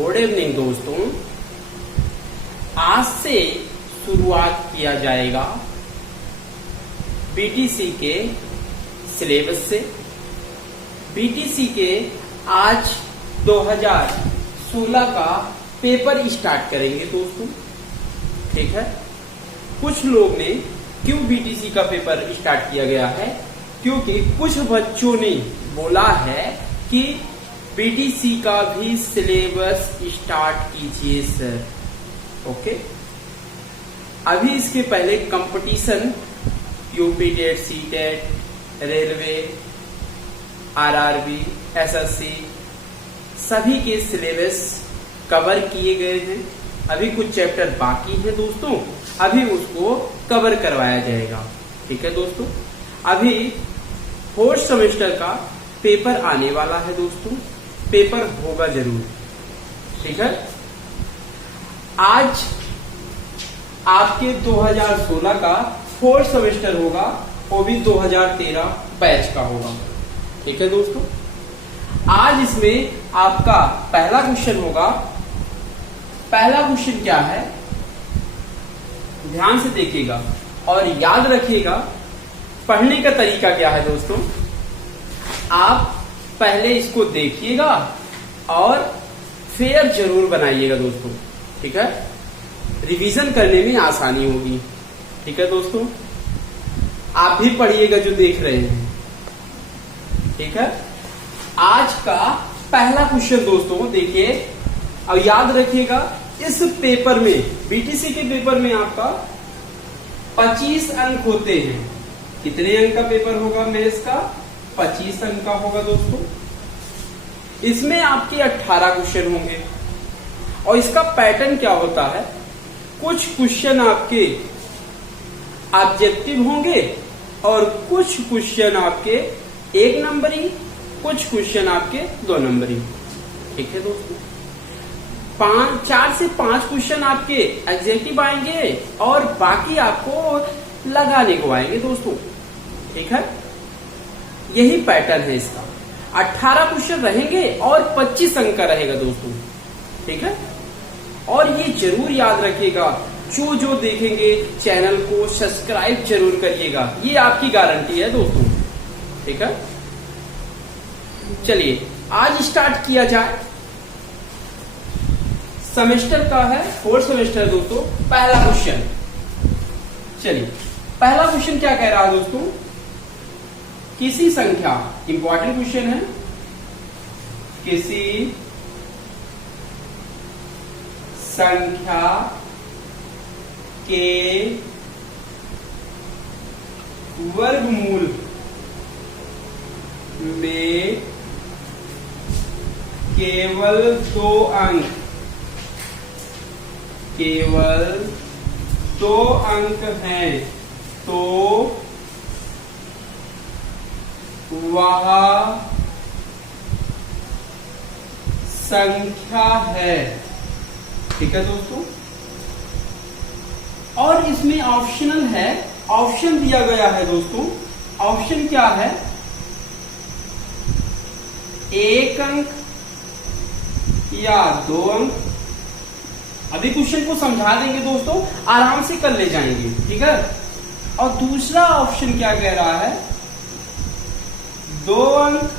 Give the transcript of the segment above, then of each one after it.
Good evening दोस्तों। आज से शुरुआत किया जाएगा बीटीसी के सिलेबस से। बीटीसी के आज 2016 का पेपर स्टार्ट करेंगे दोस्तों, ठीक है। कुछ लोग ने क्यों बीटीसी का पेपर स्टार्ट किया गया है, क्योंकि कुछ बच्चों ने बोला है कि बीटीसी का भी सिलेबस स्टार्ट कीजिए सर। ओके, अभी इसके पहले competition UP TET, C TET, railway, RRB, SSC सभी के सिलेबस कवर किए गए हैं। अभी कुछ चैप्टर बाकी है दोस्तों, अभी उसको कवर करवाया जाएगा, ठीक है दोस्तों। अभी 4th सेमेस्टर का पेपर आने वाला है दोस्तों, पेपर होगा जरूर, ठीक है। आज आपके 2016 का 4th सेमेस्टर होगा, वो भी 2013 बैच का होगा, ठीक है दोस्तों। आज इसमें आपका पहला क्वेश्चन होगा। पहला क्वेश्चन क्या है, ध्यान से देखिएगा और याद रखिएगा। पढ़ने का तरीका क्या है दोस्तों, आप पहले इसको देखिएगा और फेयर जरूर बनाइएगा दोस्तों, ठीक है। रिवीजन करने में आसानी होगी, ठीक है दोस्तों। आप भी पढ़िएगा जो देख रहे हैं, ठीक है। आज का पहला क्वेश्चन दोस्तों देखिए और याद रखिएगा। इस पेपर में, बीटीसी के पेपर में आपका 25 अंक होते हैं। कितने अंक का पेपर होगा मेथ्स का? 25 अंक का होगा दोस्तों। इसमें आपके 18 क्वेश्चन होंगे और इसका पैटर्न क्या होता है, कुछ क्वेश्चन आपके ऑब्जेक्टिव होंगे और कुछ क्वेश्चन आपके 1 नंबरी, कुछ क्वेश्चन आपके 2 नंबरी, ठीक है दोस्तों। 4 से 5 क्वेश्चन आपके एग्जेक्टिव आएंगे और बाकी आपको लगाने को आएंगे दोस्तों, ठीक है। यही पैटर्न है इसका। 18 क्वेश्चन रहेंगे और 25 अंक का रहेगा दोस्तों, ठीक है। और ये जरूर याद रखिएगा, जो देखेंगे चैनल को सब्सक्राइब जरूर करिएगा, ये आपकी गारंटी है दोस्तों, ठीक है। चलिए आज स्टार्ट किया जाए। सेमेस्टर का है 4th सेमेस्टर दोस्तों। पहला क्वेश्चन, चलिए पहला क्वेश्चन क्या कह रहा है दोस्तों, किसी संख्या, इंपॉर्टेंट क्वेश्चन है, किसी संख्या के वर्गमूल में केवल 2 अंक, केवल 2 अंक हैं तो वह संख्या है, ठीक है दोस्तों। और इसमें ऑप्शनल है, ऑप्शन दिया गया है दोस्तों। ऑप्शन क्या है, 1 अंक या 2 अंक। अभी क्वेश्चन को समझा देंगे दोस्तों, आराम से कर ले जाएंगे, ठीक है। और दूसरा ऑप्शन क्या कह रहा है, 2 अंक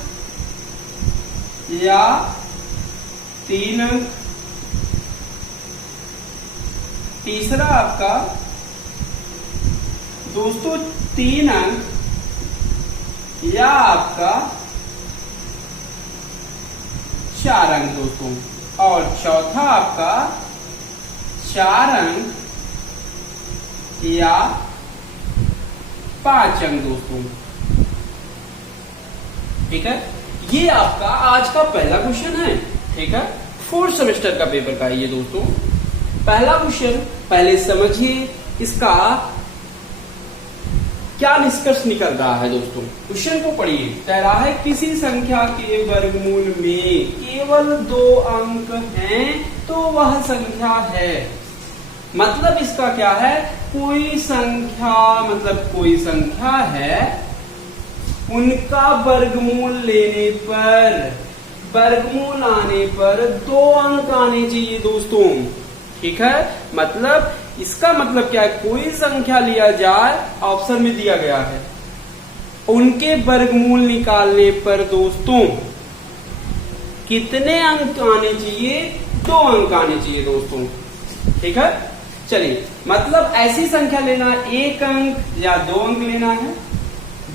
या 3 अंक। तीसरा आपका दोस्तों 3 अंक या आपका 4 अंक दोस्तों। और चौथा आपका 4 अंक या 5 अंक दोस्तों, ठीक है। ये आपका आज का पहला क्वेश्चन है, ठीक है। 4th सेमेस्टर का पेपर का है ये दोस्तों। पहला क्वेश्चन पहले समझिए, इसका क्या निष्कर्ष निकल रहा है दोस्तों। क्वेश्चन को पढ़िए, कह रहा है किसी संख्या के वर्गमूल में केवल 2 अंक हैं तो वह संख्या है। मतलब इसका क्या है, कोई संख्या, मतलब कोई संख्या है, उनका वर्गमूल लेने पर वर्गमूल आने पर 2 अंक आने चाहिए दोस्तों। ठीक है, मतलब इसका मतलब क्या है, कोई संख्या लिया जाए, ऑप्शन में दिया गया है, उनके वर्गमूल निकालने पर दोस्तों कितने अंक आने चाहिए, 2 अंक आने चाहिए दोस्तों। ठीक है, चलिए, मतलब ऐसी संख्या लेना, 1 अंक या 2 अंक लेना है,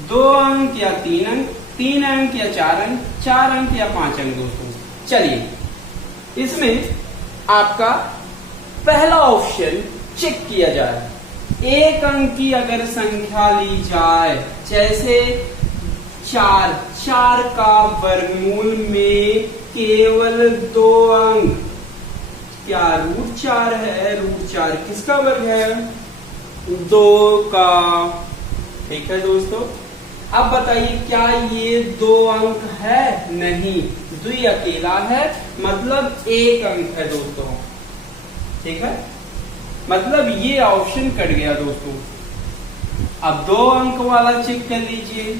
2 अंक या 3 अंक, 3 अंक या 4 अंक, 4 अंक या 5 अंक दोस्तों। चलिए, इसमें आपका पहला ऑप्शन चेक किया जाए। 1 अंक की अगर संख्या ली जाए, जैसे 4 का वर्गमूल में केवल 2 अंक, क्या √4 है, √4 किसका वर्ग है, 2 का। ठीक है दोस्तों, अब बताइए क्या ये 2 अंक है, नहीं, 2 अकेला है, मतलब 1 अंक है दोस्तों। ठीक है, मतलब ये ऑप्शन कट गया दोस्तों। अब 2 अंक वाला चेक कर लीजिए,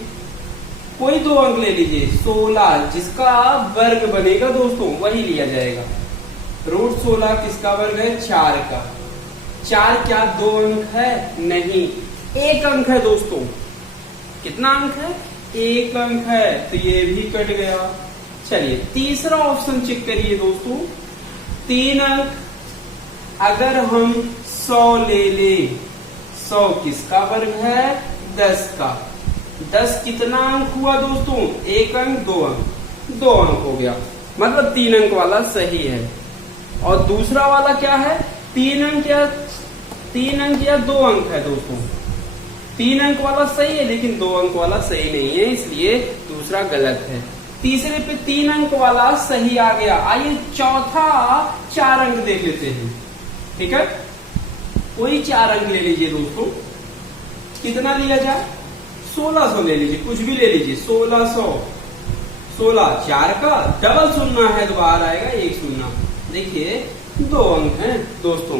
कोई 2 अंक ले लीजिए, 16 जिसका वर्ग बनेगा दोस्तों वही लिया जाएगा। √16 किसका वर्ग है, 4 का। 4 क्या 2 अंक है, नहीं, 1 अंक है दोस्तों। कितना अंक है, 1 अंक है, तो ये भी कट गया। चलिए, तीसरा ऑप्शन चेक करिए दोस्तों। 3 अंक, अगर हम 100 ले ले, 100 किसका वर्ग है, 10 का। 10 कितना अंक हुआ दोस्तों, 1 अंक, 2 अंक, 2 अंक हो गया, मतलब 3 अंक वाला सही है। और दूसरा वाला क्या है, 3 अंक या 2 अंक है दोस्तों। 3 अंक वाला सही है, लेकिन 2 अंक वाला सही नहीं है, इसलिए दूसरा गलत है। तीसरे पे 3 अंक वाला सही आ गया। आइए चौथा 4 अंक देख लेते हैं। ठीक है, कोई 4 अंक ले लीजिए दोस्तों। कितना लिया जाए, 1600 ले लीजिए, कुछ भी ले लीजिए, 1600। 16 4 का डबल सुनना है तो बाहर आएगा 1 शून्य। देखिए 2 अंक हैं दोस्तों,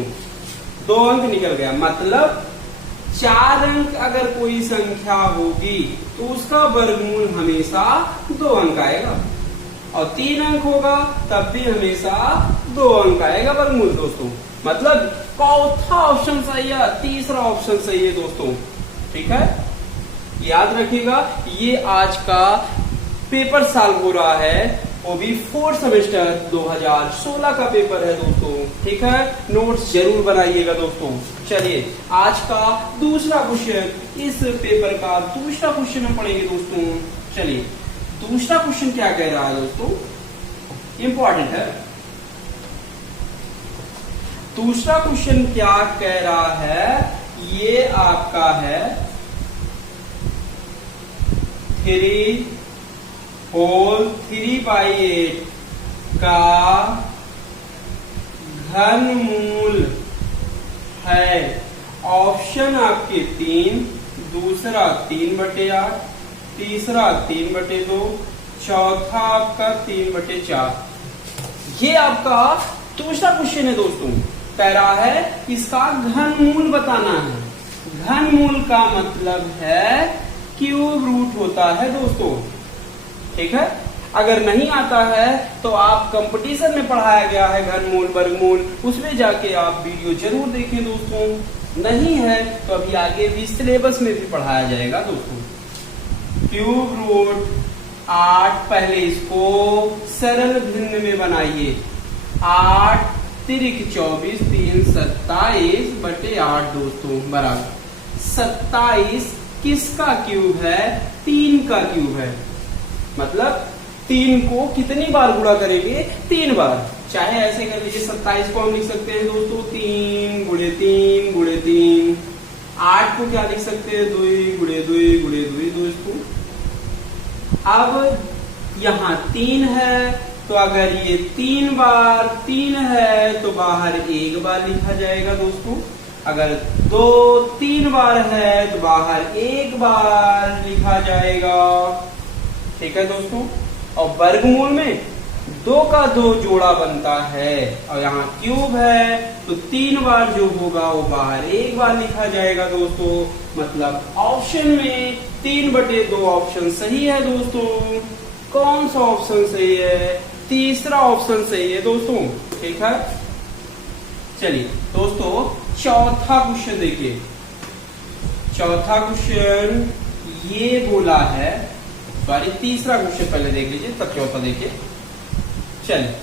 2 अंक निकल गया, मतलब 4 अंक अगर कोई संख्या होगी तो उसका वर्गमूल हमेशा 2 अंक आएगा, और 3 अंक होगा तब भी हमेशा 2 अंक आएगा वर्गमूल दोस्तों। मतलब चौथा ऑप्शन सही है, तीसरा ऑप्शन सही है दोस्तों। ठीक है, याद रखिएगा, ये आज का पेपर सॉल्व हो रहा है, वो भी 4th सेमेस्टर 2016 का पेपर है दोस्तों। ठीक है, नोट्स जरूर बनाइएगा दोस्तों। चलिए, आज का दूसरा क्वेश्चन, इस पेपर का दूसरा क्वेश्चन हम पढ़ेंगे दोस्तों। चलिए, दूसरा क्वेश्चन क्या कह रहा है दोस्तों, इंपॉर्टेंट है। दूसरा क्वेश्चन क्या कह रहा है, ये आपका है 3 होल 3/8 का घनमूल है। ऑप्शन आपके 3, दूसरा 3/8, तीसरा 3/2, चौथा आपका 3/4। ये आपका दूसरा क्वेश्चन है दोस्तों। कह रहा है इसका घनमूल बताना है। घनमूल का मतलब है क्यूब रूट होता है दोस्तों। ठीक है, अगर नहीं आता है तो आप कंपटीशन में पढ़ाया गया है घनमूल वर्गमूल, उसमें जाके आप वीडियो जरूर देखें दोस्तों। नहीं है तो अभी आगे भी सिलेबस में भी पढ़ाया जाएगा दोस्तों। क्यूब रूट 8, पहले इसको सरल भिन्न में बनाइए। 8 तिरिक 24, 3 27/8 दोस्तों बराबर 27 किसका क्यूब है, 3 का क्यूब है। मतलब 3 को कितनी बार गुणा करेंगे, 3 बार। चाहे ऐसे कर लीजिए, 27 को हम लिख सकते हैं दोस्तों 3 × 3 × 3। 8 को क्या लिख सकते हैं, 2 × 2 × 2 दोस्तों। अब यहाँ 3 है, तो अगर ये 3 बार 3 है तो बाहर 1 बार लिखा जाएगा दोस्तों। अगर 2 3 बार है तो बाहर 1 बार लिखा जाएगा। ठीक है दोस्तों, और वर्गमूल में 2 का 2 जोड़ा बनता है, और यहाँ क्यूब है तो 3 बार जो होगा वो बाहर 1 बार लिखा जाएगा दोस्तों। मतलब ऑप्शन में 3/2 ऑप्शन सही है दोस्तों। कौन सा ऑप्शन सही है? तीसरा ऑप्शन सही है दोस्तों। ठीक है, चलिए दोस्तों चौथा क्वेश्चन देखिए। चौथा क्वेश्चन ये बोला है, सॉरी तीसरा क्वेश्चन पहले देख लीजिए तब चौथा देखिए। चलिए,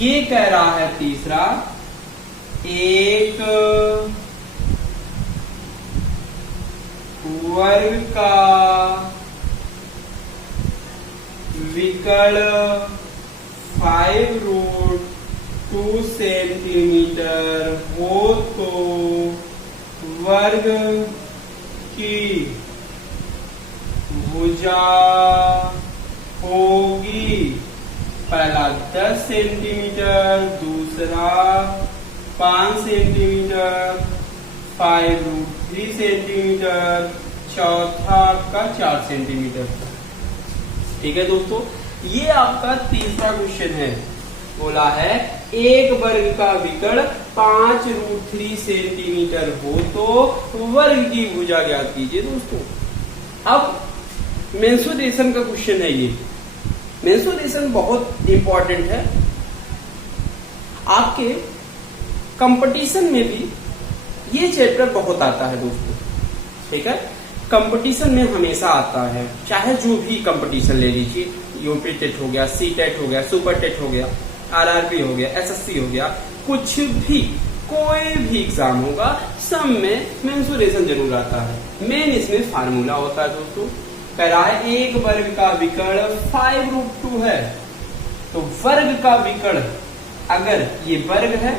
ये कह रहा है तीसरा, एक वर्ग का विकर्ण 5√2 सेंटीमीटर हो तो वर्ग की भुजा होगी। पहला 10 सेंटीमीटर, दूसरा 5 सेंटीमीटर, 5√3 सेंटीमीटर, चौथा का 4 सेंटीमीटर। ठीक है दोस्तों, ये आपका तीसरा क्वेश्चन है। बोला है एक वर्ग का विकर्ण 5√3 सेंटीमीटर हो तो वर्ग की भुजा ज्ञात कीजिए। दोस्तों अब मेंसुरेशन का क्वेश्चन है। ये मेंसुरेशन बहुत इंपॉर्टेंट है, आपके कंपटीशन में भी ये चैप्टर बहुत आता है दोस्तों। ठीक है, कंपटीशन में हमेशा आता है, चाहे जो भी कंपटीशन ले लीजिए, यूपी टेट हो गया, सी टेट हो गया, सुपर टेट हो गया, आरआरबी हो गया, एसएससी हो गया, कुछ भी कोई भी एग्जाम होगा, सब में मेंसुरेशन जरूर आता है। मेन इसमें फार्मूला होता है दोस्तों। कह रहा है एक वर्ग का विकर्ण 5√2 है, तो वर्ग का विकर्ण, अगर ये वर्ग है,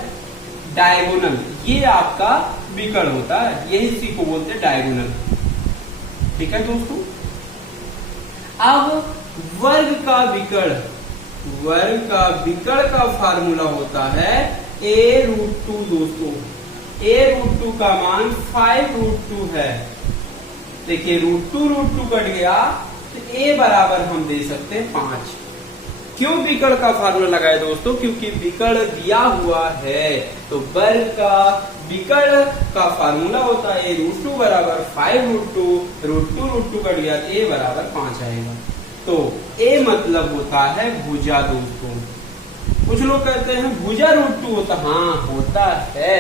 डायगोनल ये आपका विकर्ण होता है, यही इसी को बोलते हैं डायगोनल। ठीक है दोस्तों, अब वर्ग का विकर्ण, वर्ग का विकर्ण का फार्मूला होता है a√2 दोस्तों। a√2 का मान 5√2 है। देखिए √2 कट गया तो a बराबर हम दे सकते हैं 5। क्यों विकर्ण का फार्मूला लगाया दोस्तों? क्योंकि विकर्ण दिया हुआ है, तो वर्ग का विकर्ण का फार्मूला होता है a√2 बराबर 5√2, √2 कट गया तो a बराबर 5 आएगा। तो a मतलब होता है भुजा दोस्तों। कुछ लोग कहते हैं भुजा √2 होता, हाँ होता है,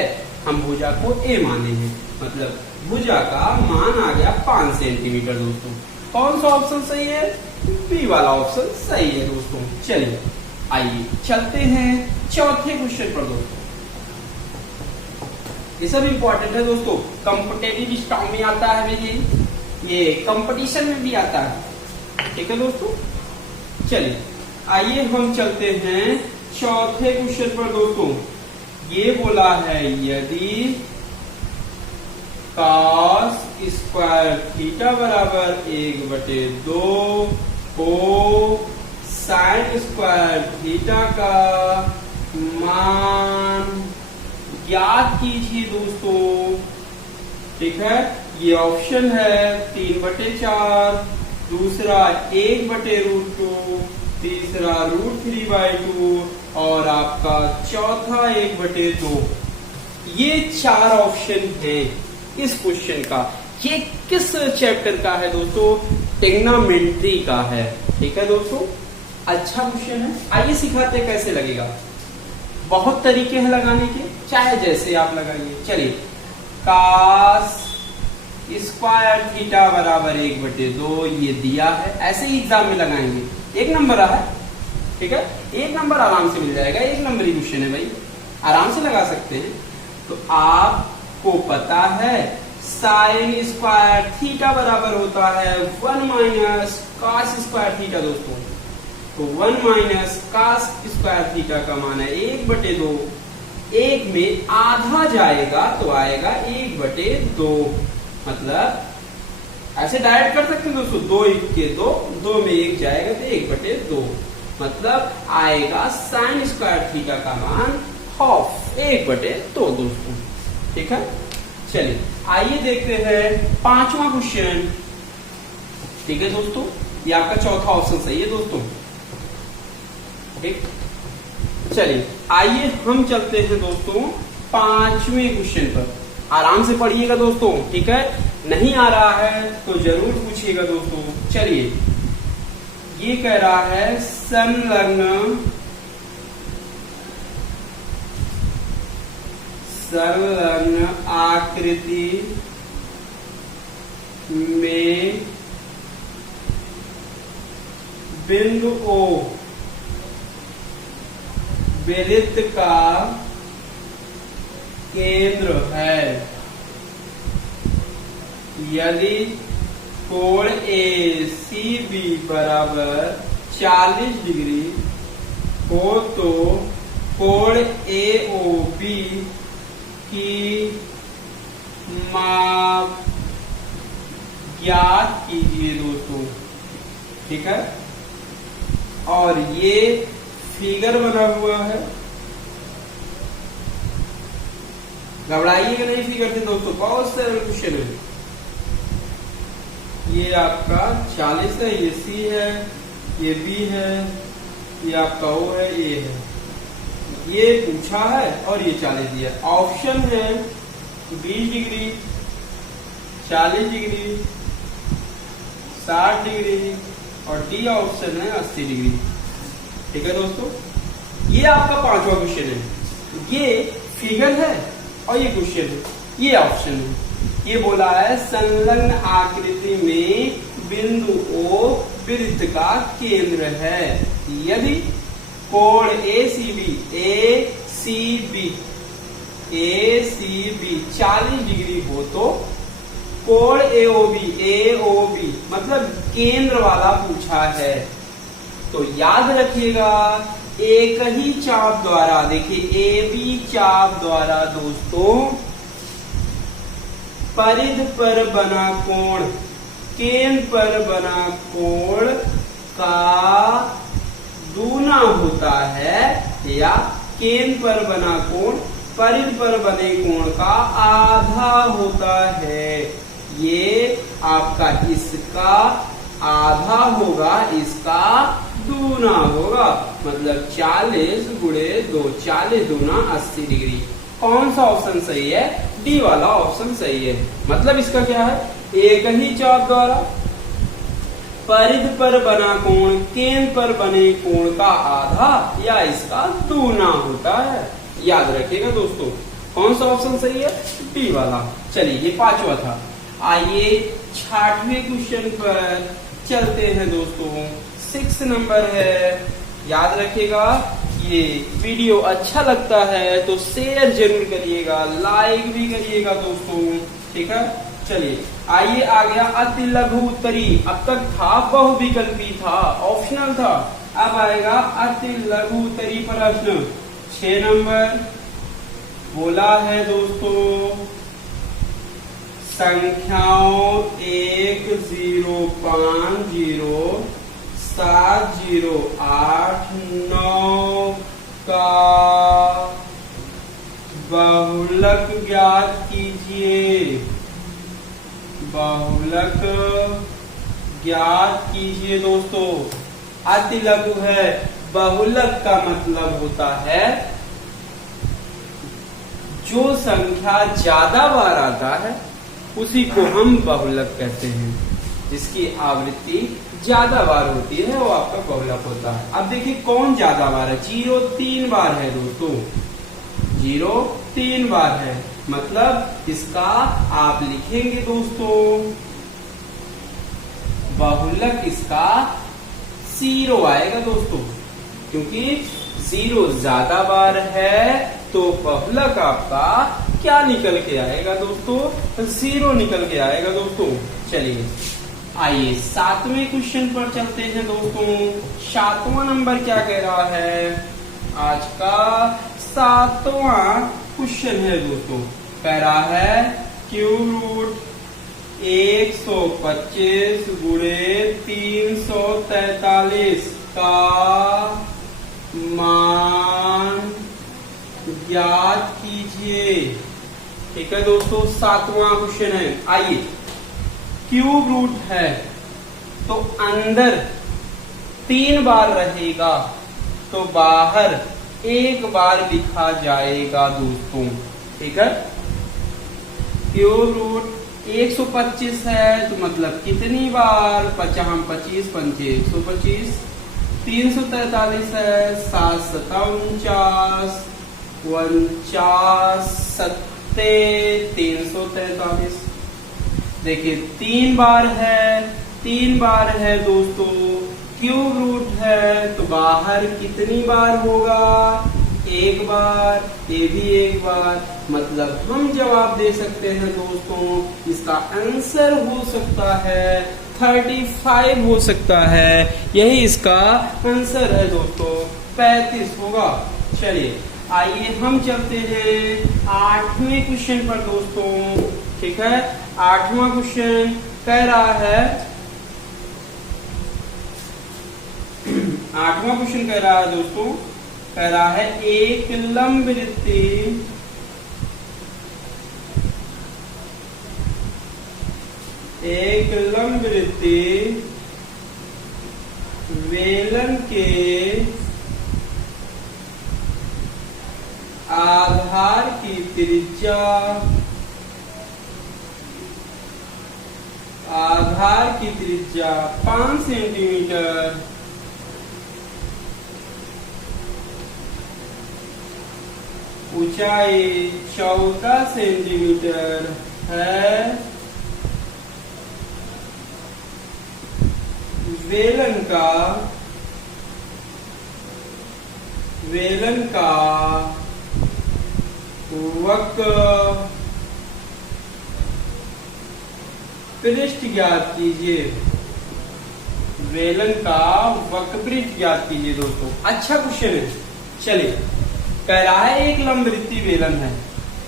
हम भुजा को a माने हैं, मतलब भुजा का मान आ गया 5 सेंटीमीटर दोस्तों। कौन सा ऑप्शन सही है? बी वाला ऑप्शन सही है दोस्तों। चलिए आइए चलते हैं चौथे क्वेश्चन पर दोस्तों। ये सब इंपॉर्टेंट है दोस्तों, कॉम्पिटेटिव एग्जाम में आता है, ये कंपटीशन में भी आता है। ठीक है दोस्तों, चलिए आइए हम चलते हैं चौथे क्वेश्चन पर दोस्तों। ये बोला है यदि cos स्क्वायर थीटा बराबर 1/2 को sin स्क्वायर थीटा का मान ज्ञात कीजिए दोस्तों। ठीक है, ये ऑप्शन है 3/4, दूसरा 1/√2, तीसरा √3/2 और आपका चौथा 1/2। ये 4 ऑप्शन है इस क्वेश्चन का। ये किस चैप्टर का है दोस्तों? ट्रिग्नोमेट्री का है। ठीक है दोस्तों, अच्छा क्वेश्चन है। आइए सिखाते हैं कैसे लगेगा। बहुत तरीके हैं लगाने के, चाहे जैसे आप लगाइए। चलिए, cos स्क्वायर थीटा बराबर 1/2 ये दिया है, ऐसे ही एग्जाम में लगाएंगे। 1 नंबर है, ठीक है, 1 नंबर आराम से मिल जाएगा। 1 नंबर ही क्वेश्चन है भाई, आराम से लगा सकते हैं। तो आपको पता है साइन स्क्वायर थीटा बराबर होता है 1 - cos स्क्वायर थीटा दोस्तों। तो 1 - cos स्क्वायर थीटा का मान है 1/2। 1 में आधा जाएगा तो आएगा 1/2, मतलब ऐसे डायरेक्ट कर सकते हैं दोस्तों। 2 1 के 2, 2 में 1 जाएगा तो 1/2, मतलब आएगा साइन स्क्वायर थीटा का मान हाफ 1/2 दोस्तों। ठीक है, चलिए आइए देखते हैं 5वां क्वेश्चन। ठीक है दोस्तों, ये आपका चौथा ऑप्शन सही है दोस्तों। ठीक, चलिए आइए हम चलते हैं दोस्तों 5वें क्वेश्चन पर। आराम से पढ़िएगा दोस्तों। ठीक है, नहीं आ रहा है तो जरूर पूछिएगा दोस्तों। चलिए, ये कह रहा है संलग्न आकृति में बिंदु O वृत्त का केंद्र है यदि कोण ACB बराबर 40 डिग्री हो तो कोण AOB की माप ज्ञात कीजिए दोस्तों। ठीक है, और ये फिगर बना हुआ है, घबराइएगा नहीं फिगर से दोस्तों, बहुत सरल क्वेश्चन है। ये आपका 40 है, ये C है, ये B है, ये आपका O है, ये है, ये पूछा है और ये 40 दिया। ऑप्शन है 20 डिग्री, 40 डिग्री, 60 डिग्री और डी ऑप्शन है 80 डिग्री। ठीक है दोस्तों, ये आपका 5वां क्वेश्चन है। ये फिगर है और ये क्वेश्चन है, ये ऑप्शन है। ये बोला है संलग्न आकृति में बिंदु O वृत्त का केंद्र है यदि कोण ACB 40 डिग्री हो तो कोण AOB मतलब केंद्र वाला पूछा है। तो याद रखिएगा, एक ही चाप द्वारा, देखिए AB चाप द्वारा दोस्तों परिध पर बना कोण केंद्र पर बना कोण का दूना होता है, या केंद्र पर बना कोण परिध पर बने कोण का आधा होता है। ये आपका इसका आधा होगा, इसका दूना होगा, मतलब 40 गुणे 2, 40 दूना 80 डिग्री। कौन सा ऑप्शन सही है? डी वाला ऑप्शन सही है। मतलब इसका क्या है, एक ही चाप द्वारा परिध पर बना कोण केंद्र पर बने कोण का आधा या इसका दूना होता है। याद रखिएगा दोस्तों, कौन सा ऑप्शन सही है? डी वाला। चलिए, ये 5वां था। आइए 6वें क्वेश्चन पर चलते हैं दोस्तों। 6 नंबर है। याद रखिएगा, ये वीडियो अच्छा लगता है तो शेयर जरूर करिएगा, लाइक भी करिएगा दोस्तों। ठीक है, चलिए आइए आ गया अति लघु उत्तरी। अब तक था बहुविकल्पी था, ऑप्शनल था, अब आएगा अति लघु उत्तरी प्रश्न। 6 नंबर बोला है दोस्तों, संख्याओं 1 0 5 0 7 0 8 9 का बहुलक ज्ञात कीजिए। बहुलक ज्ञात कीजिए दोस्तों। अति लघु है, बहुलक का मतलब होता है जो संख्या ज्यादा बार आता है उसी को हम बहुलक कहते हैं। जिसकी आवृत्ति ज्यादा बार होती है वो आपका बहुलक होता है। अब देखिए कौन ज्यादा बार है। 0 3 बार है दोस्तों, 0 3 बार है, मतलब इसका आप लिखेंगे दोस्तों बहुलक इसका 0 आएगा दोस्तों, क्योंकि 0 ज्यादा बार है तो बहुलक आपका क्या निकल के आएगा दोस्तों? 0 निकल के आएगा दोस्तों। चलिए आइए 7वें क्वेश्चन पर चलते हैं दोस्तों। 7वां नंबर क्या कह रहा है? आज का 7वां क्वेश्चन है दोस्तों। कह रहा है क्यूब रूट 125 गुणे 343 का मान ज्ञात कीजिए। ठीक है दोस्तों, 7वां क्वेश्चन है। आइए, क्यूब रूट है तो अंदर 3 बार रहेगा तो बाहर 1 बार लिखा जाएगा दोस्तों। ठीक है, क्यूब रूट 125 है तो मतलब कितनी बार 25 पंचे 125, 343 है 7 7 49, 49 सत्ते 343। देखिए 3 बार है दोस्तों, क्यूब रूट है तो बाहर कितनी बार होगा, 1 बार, ये भी 1 बार, मतलब हम जवाब दे सकते हैं दोस्तों, इसका आंसर हो सकता है 35 हो सकता है, यही इसका आंसर है दोस्तों, 35 होगा। चलिए आइए हम चलते हैं 8वें क्वेश्चन पर दोस्तों। ठीक है, 8वां क्वेश्चन कह रहा है, 8वां क्वेश्चन कह रहा है दोस्तों, कह रहा है एक लंब वृत्ति वेलन के आधार की त्रिज्या 5 सेंटीमीटर, ऊंचाई 14 सेंटीमीटर है। वेलन का वक्र पृष्ठ ज्ञात कीजिए। वेलन का वक्र पृष्ठ ज्ञात कीजिए दोस्तों। अच्छा क्वेश्चन है। चलिए, कह रहा है एक लंब वृत्तीय वेलन है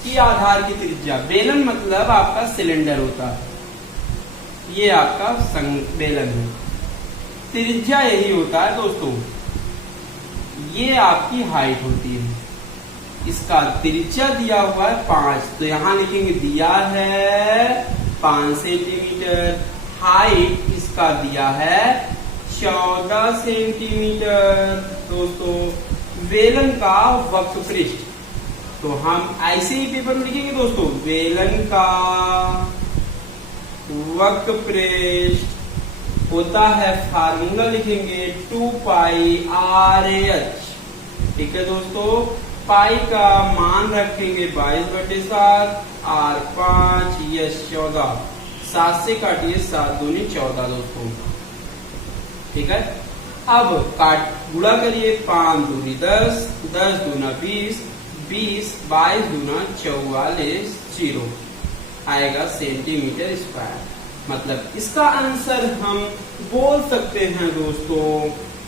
कि आधार की त्रिज्या, वेलन मतलब आपका सिलेंडर होता है, ये आपका वेलन है, त्रिज्या यही होता है दोस्तों, ये आपकी हाइट होती है, इसका त्रिज्या दिया हुआ है 5, तो यहां लिखेंगे दिया है 5 सेंटीमीटर, हाइट इसका दिया है 14 सेंटीमीटर दोस्तों। वेलन का वक्र पृष्ठ, तो हम ऐसे ही पेपर में लिखेंगे दोस्तों, वेलन का वक्र पृष्ठ होता है, फार्मूला लिखेंगे 2 पाई RH। ठीक है दोस्तों, पाई का मान रखेंगे 22/7, R5, यस 14, 7 से काटिए 7 दूनी 14 दोस्तों। ठीक है, अब काट गुणा करिए, 5 दूनी 10, 10 दूना 20, 20, 22 दूना 44, 0 आएगा सेंटीमीटर स्क्वायर। मतलब इसका आंसर हम बोल सकते हैं दोस्तों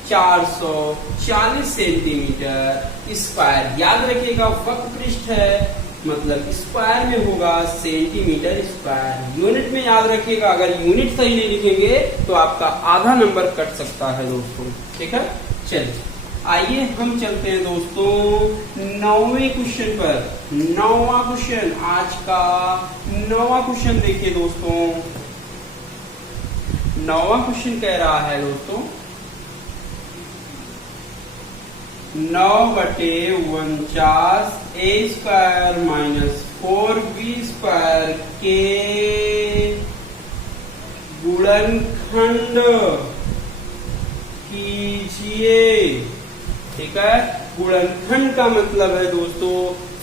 440 सेंटीमीटर स्क्वायर। याद रखिएगा वक्र पृष्ठ है, मतलब स्क्वायर में होगा सेंटीमीटर स्क्वायर। यूनिट में याद रखिएगा, अगर यूनिट सही नहीं लिखेंगे तो आपका आधा नंबर कट सकता है दोस्तों। ठीक है, चलिए आइए हम चलते हैं दोस्तों 9वें क्वेश्चन पर। 9वां क्वेश्चन, आज का 9वां क्वेश्चन देखिए दोस्तों। 9वां क्वेश्चन कह रहा है दोस्तों 9/49 A² - 4B² के गुणनखंड कीजिए। ठीक है, गुणनखंड का मतलब है दोस्तों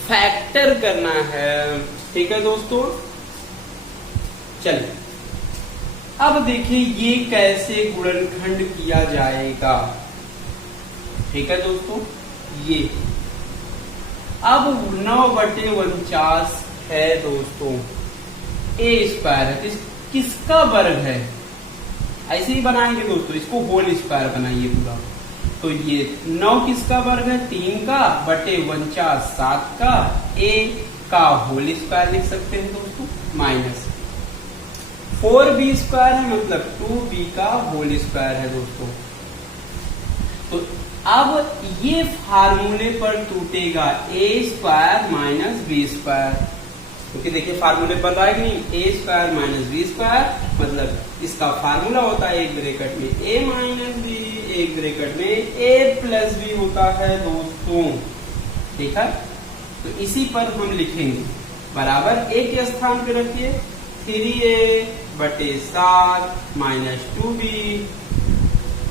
फैक्टर करना है। ठीक है दोस्तों, चलिए अब देखिए ये कैसे गुणनखंड किया जाएगा। ठीक है दोस्तों, ये अब 9/49 है दोस्तों, A² है, किसका वर्ग है, ऐसे ही बनाएंगे दोस्तों, इसको होल स्क्वायर बनाइए पूरा। तो ये 9 किसका वर्ग है, 3 का, बटे 49 7 का, A का होल स्क्वायर लिख सकते हैं दोस्तों, माइनस 4B² है, मतलब 2B का होल स्क्वायर है दोस्तों। तो अब ये फार्मूले पर टूटेगा A² - B², क्योंकि देखिए फार्मूले पर रहा है कि नहीं, A² - B², मतलब इसका फार्मूला होता है एक ब्रैकेट में A - B, एक ब्रैकेट में A + B होता है दोस्तों। ठीक है, तो इसी पर हम लिखेंगे बराबर A के स्थान पे रखिए, 3a/7 माइनस 2b,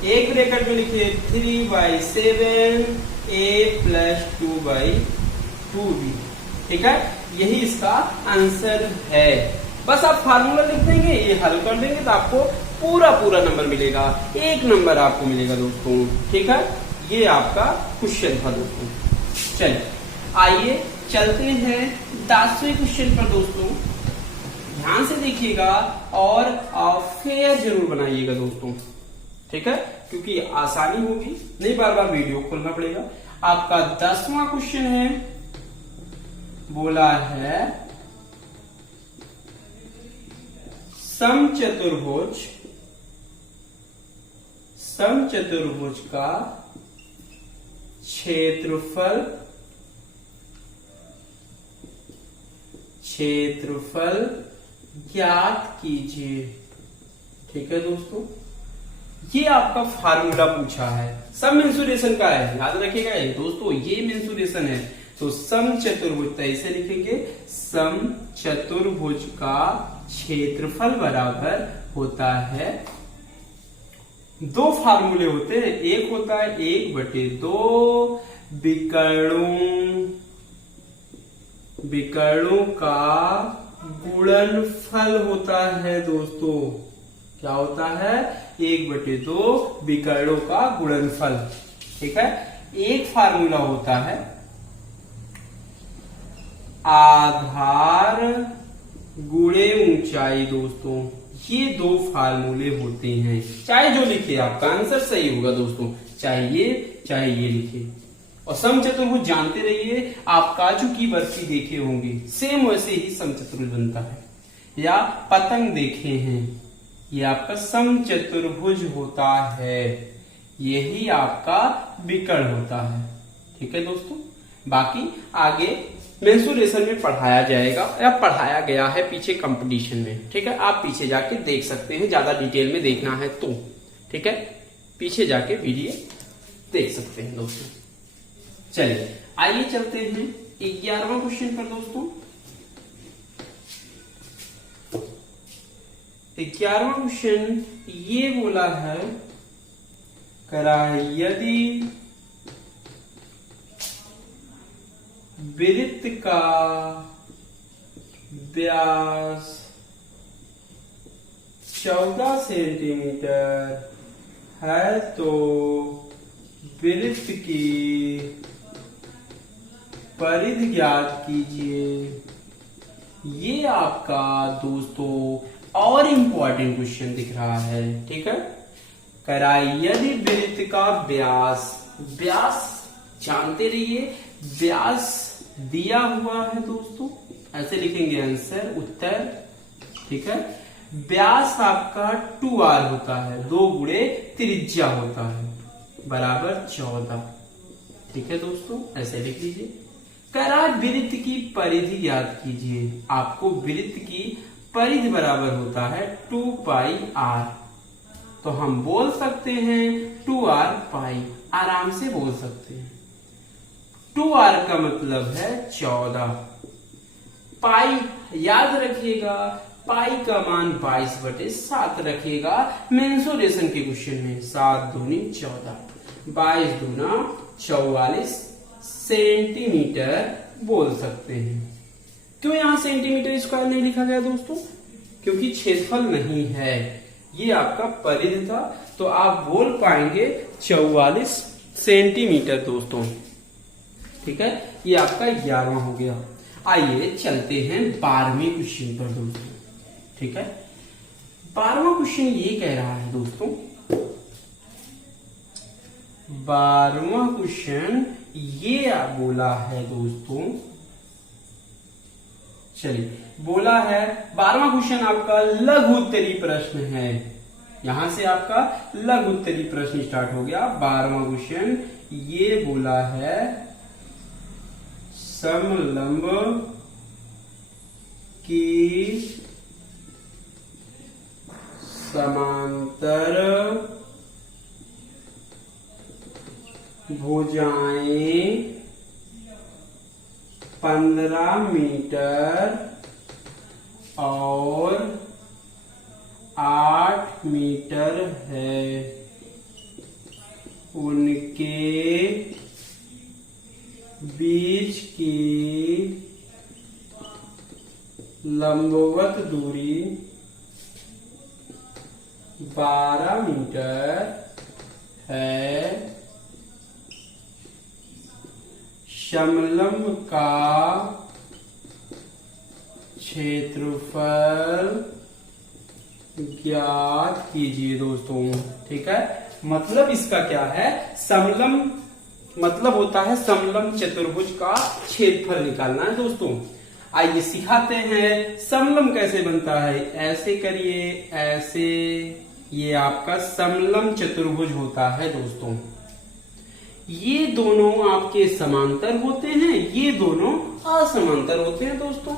एक ब्रैकेट में लिखिए 3/7 a प्लस 2/2b। ठीक है, यही इसका आंसर है। बस आप फार्मूला लिख देंगे, ये हल कर देंगे तो आपको पूरा नंबर मिलेगा, 1 नंबर आपको मिलेगा दोस्तों। ठीक है, ये आपका क्वेश्चन था दोस्तों। चलिए आइए चलते हैं 10वें क्वेश्चन पर दोस्तों। ध्यान से देखिएगा और फेयर जरूर बनाइएगा दोस्तों। ठीक है, क्योंकि आसानी होगी, नहीं बार बार वीडियो खोलना पड़ेगा। आपका 10वां क्वेश्चन है, बोला है समचतुर्भुज का क्षेत्रफल ज्ञात कीजिए। ठीक है दोस्तों, ये आपका फार्मूला पूछा है, सम मेंसुरेशन का है, याद रखिएगा ये दोस्तों, ये मेंसुरेशन है। तो समचतुर्भुज तो ऐसे लिखेंगे, समचतुर्भुज का क्षेत्रफल बराबर होता है, दो फार्मूले होते हैं, एक होता है 1/2 विकर्णों का गुणनफल होता है दोस्तों। क्या होता है? 1/2 विकर्णों का गुणनफल। ठीक है, एक फार्मूला होता है आधार गुणे ऊंचाई दोस्तों। ये दो फार्मूले होते हैं, चाहे जो लिखे आपका आंसर सही होगा दोस्तों, चाहे ये लिखे। और समचतुर्भुज जानते रहिए, आप काजू की बर्फी देखे होंगे, सेम वैसे ही समचतुर्भुज बनता है, या पतंग देखे हैं, ये आपका समचतुर्भुज होता है, यही आपका विकर्ण होता है। ठीक है दोस्तों, बाकी आगे मेंसुरेशन में पढ़ाया जाएगा या पढ़ाया गया है पीछे कंपटीशन में। ठीक है, आप पीछे जाके देख सकते हैं, ज्यादा डिटेल में देखना है तो। ठीक है, पीछे जाके वीडियो देख सकते हैं दोस्तों। चलिए आइए चलते हैं 11वां क्वेश्चन पर दोस्तों। 11वां क्वेश्चन ये बोला है, यदि वृत्त का व्यास 14 सेंटीमीटर है तो वृत्त की परिधि ज्ञात कीजिए। ये आपका दोस्तों और इम्पोर्टेंट क्वेश्चन दिख रहा है। ठीक है, यदि वृत्त का व्यास जानते रहिए, व्यास दिया हुआ है दोस्तों, ऐसे लिखेंगे आंसर उत्तर। ठीक है, व्यास आपका 2r होता है, 2 गुणे त्रिज्या होता है, बराबर 14। ठीक है दोस्तों, ऐसे लिख लीजिए। वृत्त की परिधि ज्ञात कीजिए। आपको वृत्त की परिधि बराबर होता है 2πr, तो हम बोल सकते हैं 2r पाई, आराम से बोल सकते हैं। 2r का मतलब है 14, पाई याद रखिएगा, पाई का मान 22/7 रखिएगा। मेंसुरेशन के क्वेश्चन में 7 दूनी 14, 22 दूना 44 सेंटीमीटर बोल सकते हैं। क्यों यहां सेंटीमीटर स्क्वायर नहीं लिखा गया दोस्तों? क्योंकि क्षेत्रफल नहीं है, ये आपका परिधि था, तो आप बोल पाएंगे 44 सेंटीमीटर दोस्तों। ठीक है, ये आपका 11वां हो गया। आइए चलते हैं 12वें क्वेश्चन पर दोस्तों। ठीक है, 12वां क्वेश्चन ये कह रहा है दोस्तों, 12वां क्वेश्चन ये बोला है दोस्तों, चलिए बोला है 12वां क्वेश्चन आपका लघु उत्तरी प्रश्न है। यहां से आपका लघु उत्तरी प्रश्न स्टार्ट हो गया। 12वां क्वेश्चन ये बोला है, समलंब की समांतर भुजाएं 15 मीटर और 8 मीटर है, उनके बीच की लंबवत दूरी 12 मीटर है। समलंब का क्षेत्रफल ज्ञात कीजिए दोस्तों। ठीक है, मतलब इसका क्या है, समलंब मतलब होता है समलंब चतुर्भुज का क्षेत्रफल निकालना है दोस्तों। आइए सिखाते हैं समलंब कैसे बनता है। ऐसे करिए, ऐसे, ये आपका समलंब चतुर्भुज होता है दोस्तों। ये दोनों आपके समांतर होते हैं, ये दोनों असमांतर होते हैं दोस्तों।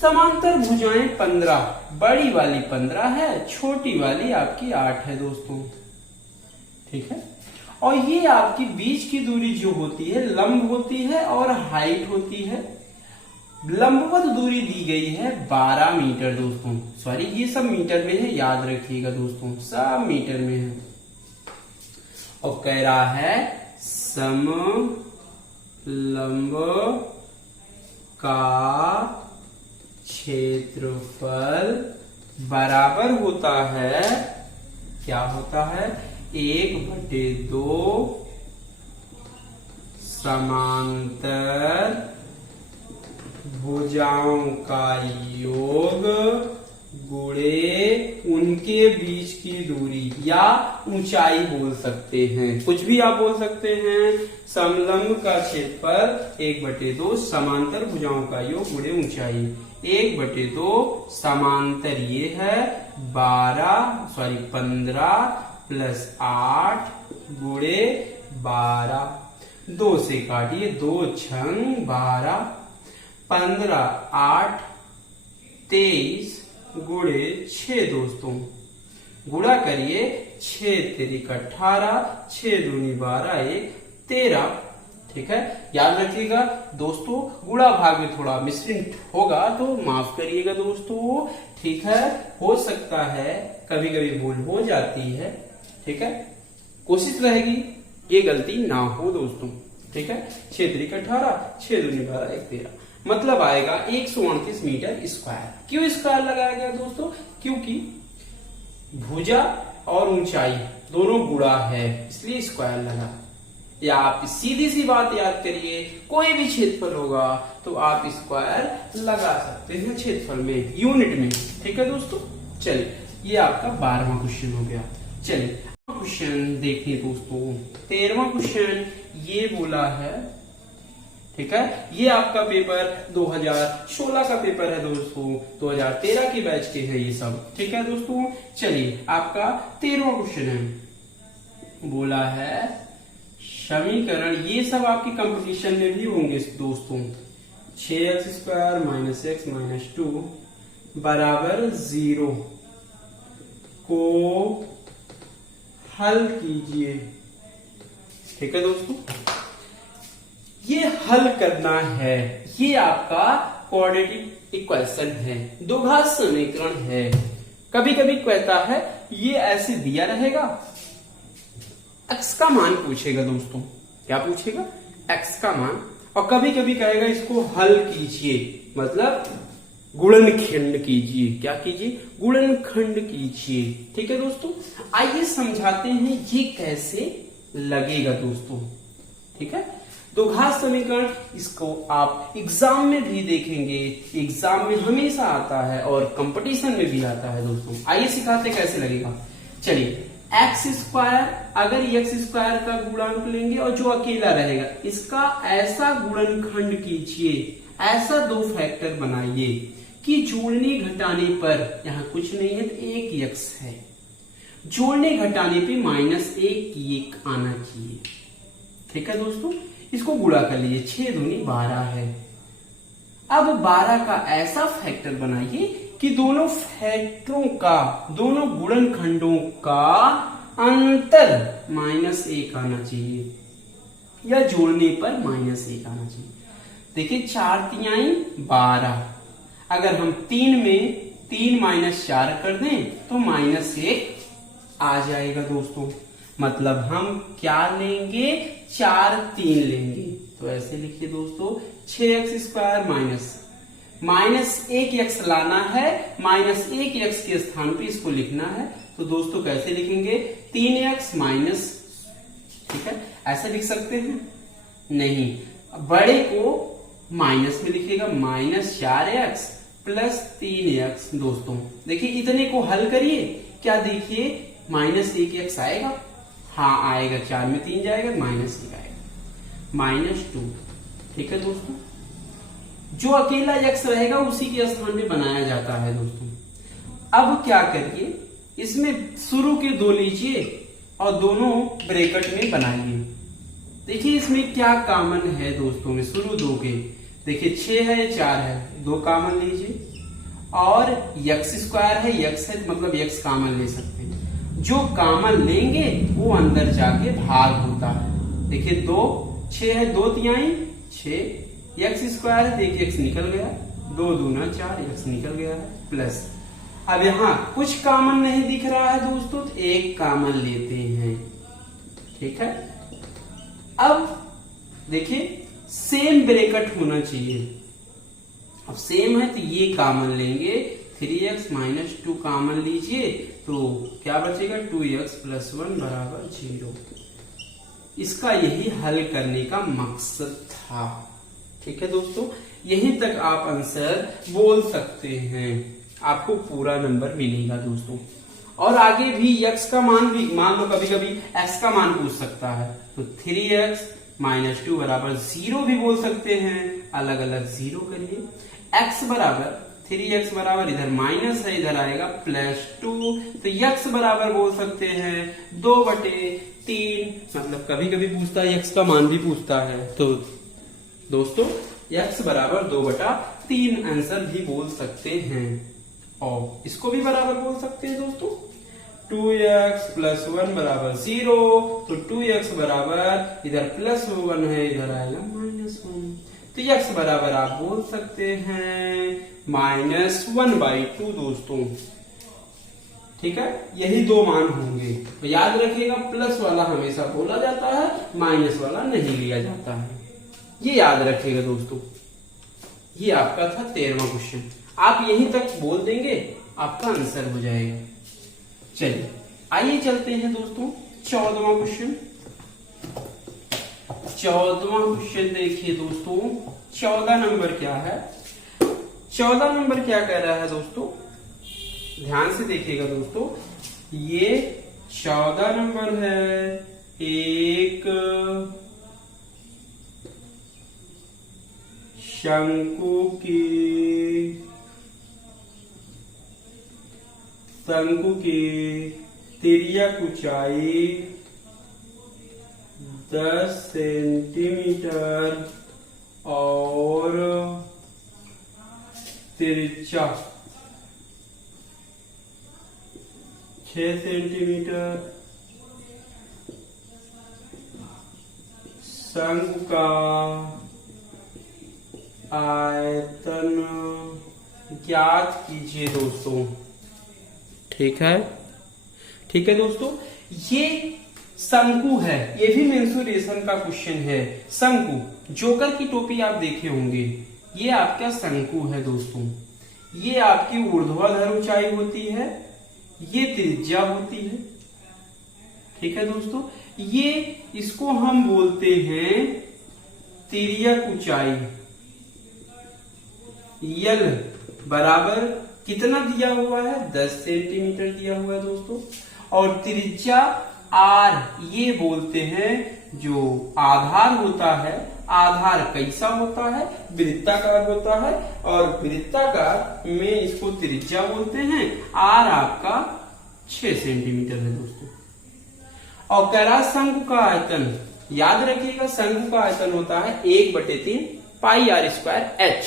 समांतर भुजाएं 15, बड़ी वाली 15 है, छोटी वाली आपकी 8 है दोस्तों। ठीक है, और ये आपकी बीच की दूरी जो होती है लंब होती है और हाइट होती है। लंबवत दूरी दी गई है 12 मीटर दोस्तों। सॉरी, ये सब मीटर में है, याद रखिएगा दोस्तों, सब मीटर में है। और कह रहा है समलंब का क्षेत्रफल बराबर होता है, क्या होता है, 1/2 समांतर भुजाओं का योग गुणे उनके बीच की दूरी, या ऊंचाई बोल सकते हैं, कुछ भी आप बोल सकते हैं। समलंब का क्षेत्रफल 1/2 समांतर भुजाओं का योग गुणे ऊंचाई। 1/2 समांतर ये है 15 प्लस 8 गुणे 12, 2 से काटिए, 2 छंग 12, 15 8 23 गुणे 6 दोस्तों। गुणा करिए, 6 3 18, 6 दूनी 12, 1 13। ठीक है, याद रखिएगा दोस्तों, गुणा भाग में थोड़ा मिसप्रिंट होगा तो माफ करिएगा दोस्तों। ठीक है, हो सकता है कभी कभी भूल हो जाती है। ठीक है, कोशिश रहेगी ये गलती ना हो दोस्तों। ठीक है, 6 3 18, 6 दूनी 12, 1 13, मतलब आएगा 138 मीटर स्क्वायर। क्यों स्क्वायर लगाया गया दोस्तों, क्योंकि भुजा और ऊंचाई दोनों गुणा है, इसलिए स्क्वायर लगा। या आप सीधी सी बात याद करिए, कोई भी क्षेत्रफल होगा तो आप स्क्वायर लगा सकते हैं क्षेत्रफल में, यूनिट में। ठीक है दोस्तों, चलिए ये आपका 12वां क्वेश्चन हो गया। चलिए क्वेश्चन देखिए दोस्तों, 13वां क्वेश्चन ये बोला है। ठीक है, ये आपका पेपर 2016 का पेपर है दोस्तों, 2013 के बैच के हैं ये सब। ठीक है दोस्तों, चलिए आपका 13वां क्वेश्चन है, बोला है समीकरण, ये सब आपके कंपटीशन में भी होंगे दोस्तों। 6x² - x - 2 बराबर 0 को हल कीजिए। ठीक है दोस्तों, ये हल करना है, ये आपका क्वाड्रेटिक इक्वेशन है, द्विघात समीकरण है। कभी कभी कहता है ये ऐसे दिया रहेगा, x का मान पूछेगा दोस्तों, क्या पूछेगा, x का मान, और कभी कभी कहेगा इसको हल कीजिए, मतलब गुणनखंड कीजिए। क्या कीजिए, गुणनखंड कीजिए। ठीक है दोस्तों, आइए समझाते हैं ये कैसे लगेगा दोस्तों। ठीक है, द्विघात समीकरण, इसको आप एग्जाम में भी देखेंगे, एग्जाम में हमेशा आता है और कंपटीशन में भी आता है दोस्तों। आइए सिखाते कैसे लगेगा। चलिए, x², अगर x² का गुणांक लेंगे और जो अकेला रहेगा इसका ऐसा गुणनखंड कीजिए, ऐसा 2 फैक्टर बनाइए कि जोड़ने घटाने पर, यहां कुछ नहीं है तो 1x है, जोड़ने घटाने पे -1 आना चाहिए। ठीक है दोस्तों, इसको गुणा कर लीजिए, 6 दूनी 12 है। अब 12 का ऐसा फैक्टर बनाइए कि दोनों फैक्टरों का, दोनों गुणनखंडों का अंतर -1 आना चाहिए, या जोड़ने पर -1 आना चाहिए। देखिए 4 तिहाई 12, अगर हम 3 में 3 माइनस 4 कर दें तो -1 आ जाएगा दोस्तों। मतलब हम क्या लेंगे, 4 3 लेंगे। तो ऐसे लिखिए दोस्तों, 6x² -1x लाना है, -1x के स्थान पे इसको लिखना है। तो दोस्तों कैसे लिखेंगे, 3x माइनस, ठीक है, ऐसे लिख सकते हैं? नहीं, बड़े को माइनस में लिखिएगा, -4x प्लस 3x। दोस्तों देखिए इतने को हल करिए, क्या देखिए -1x आएगा? हाँ आएगा, 4 में 3 जाएगा, -1 आएगा, -2। ठीक है दोस्तों, जो अकेला x रहेगा उसी के स्थान पे बनाया जाता है दोस्तों। अब क्या करिए, इसमें शुरू के 2 लीजिए और दोनों ब्रैकेट में बनाइए। देखिए इसमें क्या कॉमन है दोस्तों में, शुरू 2 के, देखिए 6 है 4 है, 2 कॉमन लीजिए, और x² है, x है मतलब x कॉमन ले सकते हैं। जो कॉमन लेंगे वो अंदर जाके भाग होता है। देखिए 2 6 है, 2 तिहाई 6, x² है, देखिए x निकल गया, 2 दूना 4, x निकल गया है, प्लस। अब यहाँ कुछ कॉमन नहीं दिख रहा है दोस्तों, तो एक कॉमन लेते हैं। ठीक है, अब देखिए सेम ब्रैकेट होना चाहिए। अब सेम है तो ये कॉमन लेंगे, 3x माइनस 2 कॉमन लीजिए, तो क्या बचेगा, 2x प्लस 1 बराबर 0। इसका यही हल करने का मकसद था। ठीक है दोस्तों, यहीं तक आप आंसर बोल सकते हैं, आपको पूरा नंबर मिलेगा दोस्तों। और आगे भी x का मान भी, मान लो कभी कभी x का मान पूछ सकता है, तो 3x माइनस 2 बराबर 0 भी बोल सकते हैं, अलग अलग 0 करिए। x बराबर 3x बराबर, इधर माइनस है, इधर आएगा +2, तो x बराबर बोल सकते हैं 2/3। मतलब कभी कभी पूछता है, x का मान भी पूछता है, तो दोस्तों x बराबर 2/3 आंसर भी बोल सकते हैं। और इसको भी बराबर बोल सकते हैं दोस्तों, 2x प्लस 1 बराबर 0, तो 2x बराबर, इधर +1 है, इधर आएगा -1, तो x बराबर आप बोल सकते हैं -1/2 दोस्तों। ठीक है, यही 2 मान होंगे। तो याद रखिएगा, प्लस वाला हमेशा बोला जाता है, माइनस वाला नहीं लिया जाता है, ये याद रखिएगा दोस्तों। ये आपका था 13वां क्वेश्चन। आप यहीं तक बोल देंगे, आपका आंसर हो जाएगा। चलिए आइए चलते हैं दोस्तों 14वां क्वेश्चन। 14वां क्वेश्चन देखिए दोस्तों, 14 नंबर क्या है, 14 नंबर क्या कह रहा है दोस्तों, ध्यान से देखिएगा दोस्तों। ये 14 नंबर है, एक शंकु की तिर्यक ऊंचाई 10 सेंटीमीटर और तिरछा 6 सेंटीमीटर। शंकु का आयतन ज्ञात कीजिए दोस्तों। ठीक है, ठीक है दोस्तों, ये शंकु है, ये भी मेंसुरेशन का क्वेश्चन है। शंकु, जोकर की टोपी आप देखे होंगे, ये आपका शंकु है दोस्तों। ये आपकी ऊर्ध्वाधर ऊंचाई होती है, ये त्रिज्या होती है। ठीक है दोस्तों, ये इसको हम बोलते हैं तिर्यक ऊंचाई। यल बराबर कितना दिया हुआ है, 10 सेंटीमीटर दिया हुआ है दोस्तों। और त्रिज्या आर, ये बोलते हैं जो आधार होता है। आधार कैसा होता है, वृत्ताकार होता है, और वृत्ताकार में इसको त्रिज्या बोलते हैं। आर आपका 6 सेंटीमीटर है दोस्तों। और करा शंकु का आयतन, याद रखिएगा शंकु का आयतन होता है 1/3 πr²h।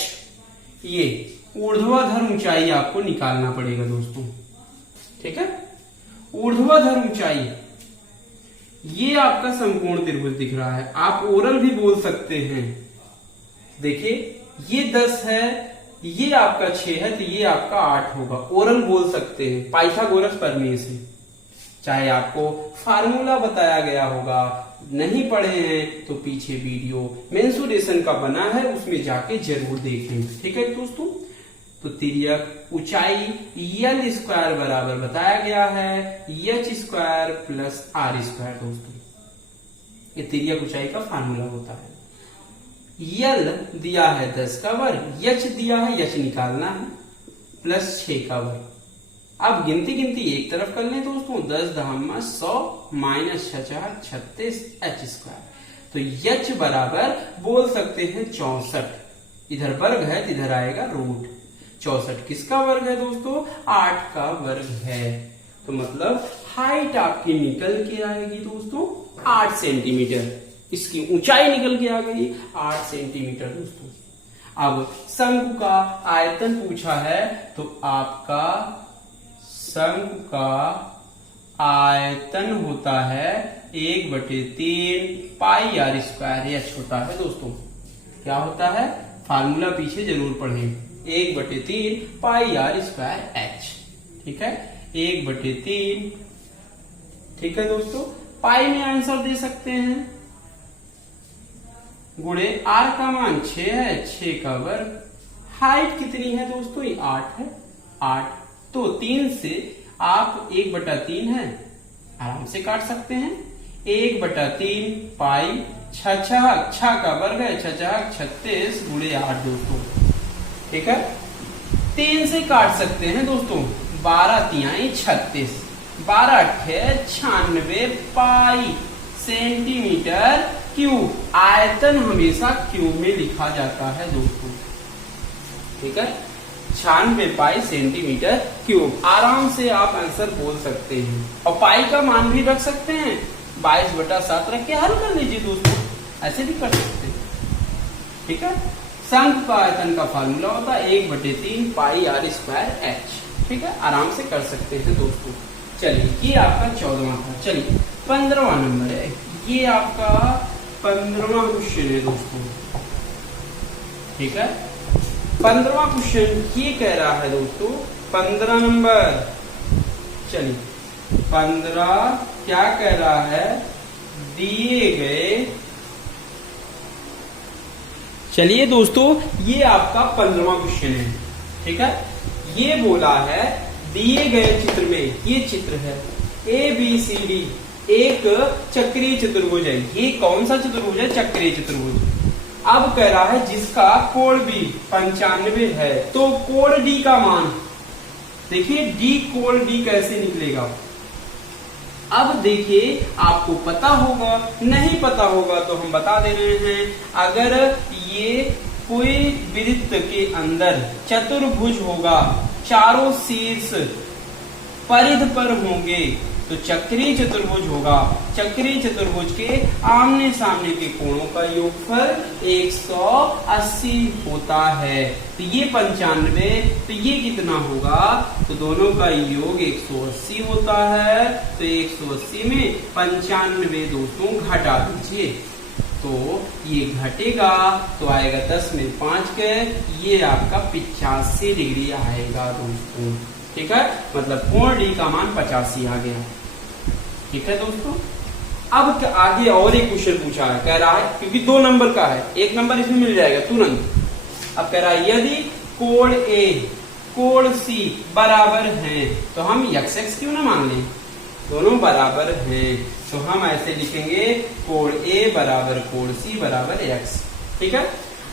ये ऊर्ध्वाधर ऊंचाई आपको निकालना पड़ेगा दोस्तों। ठीक है, ऊर्ध्वाधर ऊंचाई, ये आपका समकोण त्रिभुज दिख रहा है, आप ओरल भी बोल सकते हैं। देखिए ये 10 है, ये आपका 6 है तो ये आपका 8 होगा। ओरल बोल सकते हैं, पाइथागोरस प्रमेय से। चाहे आपको फार्मूला बताया गया होगा, नहीं पढ़े हैं तो पीछे वीडियो मेंसुरेशन का बना है, उसमें जाके जरूर देखें। ठीक है दोस्तों, तो तिर्यक ऊंचाई यल स्क्वायर बराबर बताया गया है H square plus R square. दोस्तों ये तिर्यक ऊंचाई का फार्मूला होता है। यल दिया है 10 का वर्ग, एच दिया है, एच निकालना है, प्लस 6 का वर्ग। अब गिनती एक तरफ कर लें दोस्तों, 10 दहम्मा 100 माइनस 6 36 एच स्क्वायर। तो एच बराबर बोल सकते हैं 64। इधर वर्ग है तो इधर आएगा रूट। 64 किसका वर्ग है दोस्तों? 8 का वर्ग है। तो मतलब हाइट आपकी निकल के आएगी दोस्तों 8 सेंटीमीटर। इसकी ऊंचाई निकल के आ गई 8 सेंटीमीटर दोस्तों। अब शंकु का आयतन पूछा है, तो आपका शंकु का आयतन होता है 1/3 पाई आर स्क्वायर एच होता है दोस्तों। क्या होता है? फार्मूला पीछे जरूर पढ़ें। 1/3 पाई आर स्क्वायर एच। ठीक है, 1/3। ठीक है दोस्तों, पाई में आंसर दे सकते हैं, गुणे आर का मान 6 है, 6 का वर्ग। हाइट कितनी है दोस्तों? ये 8 है, 8। तो 3 से आप 1/3 है, आराम से काट सकते हैं। 1/3 पाई 6 का वर्ग है, 6 36 गुणे 8 दोस्तों। ठीक है, 3 से काट सकते हैं दोस्तों, 12 तिहाई 36, 12 अट्ठे 96 पाई सेंटीमीटर क्यूब। आयतन हमेशा क्यूब में लिखा जाता है दोस्तों। ठीक है, 96 पाई सेंटीमीटर क्यूब। आराम से आप आंसर बोल सकते हैं, और पाई का मान भी रख सकते हैं, 22/7 रख के हल कर लीजिए दोस्तों, ऐसे भी कर सकते हैं। ठीक है, शंकु का आयतन का फार्मूला होता है 1/3 पाई आर स्क्वायर एच। ठीक है, आराम से कर सकते हैं दोस्तों। चलिए, ये आपका 14वां था। चलिए 15वां नंबर है, ये आपका 15वां क्वेश्चन है दोस्तों। ठीक है, 15वां क्वेश्चन ये कह रहा है दोस्तों, 15 नंबर। चलिए 15 क्या कह रहा है? दिए गए, चलिए दोस्तों, ये आपका 15वां क्वेश्चन है। ठीक है, ये बोला है दिए गए चित्र में, ये चित्र है ABCD एक चक्रीय चतुर्भुज है। ये कौन सा चतुर्भुज है? चक्रीय चतुर्भुज। अब कह रहा है जिसका कोण भी 95 है, तो कोण D का मान, देखिए D कोण D कैसे निकलेगा। अब देखिए, आपको पता होगा, नहीं पता होगा तो हम बता दे रहे हैं। अगर ये कोई वृत्त के अंदर चतुर्भुज होगा, चारों शीर्ष परिध पर होंगे, तो चक्रीय चतुर्भुज होगा। चक्रीय चतुर्भुज के आमने सामने के कोणों का योगफल 180 होता है। तो ये 95, तो ये कितना होगा? तो दोनों का योग 180 होता है। तो 180 में 95 दोस्तों घटा दीजिए, तो ये घटेगा तो आएगा 10 में 5 के, ये आपका 85 डिग्री आएगा दोस्तों। ठीक है, मतलब कोण D का मान 85 आ गया। ठीक है दोस्तों, अब आगे और एक क्वेश्चन पूछा है, कह रहा है, क्योंकि 2 नंबर का है, 1 नंबर इसमें मिल जाएगा तुरंत। अब कह रहा है यदि कोण A कोण C बराबर हैं, तो हम x क्यों ना मान लें, दोनों बराबर हैं, तो हम ऐसे लिखेंगे कोण A बराबर कोण C बराबर x। ठीक है,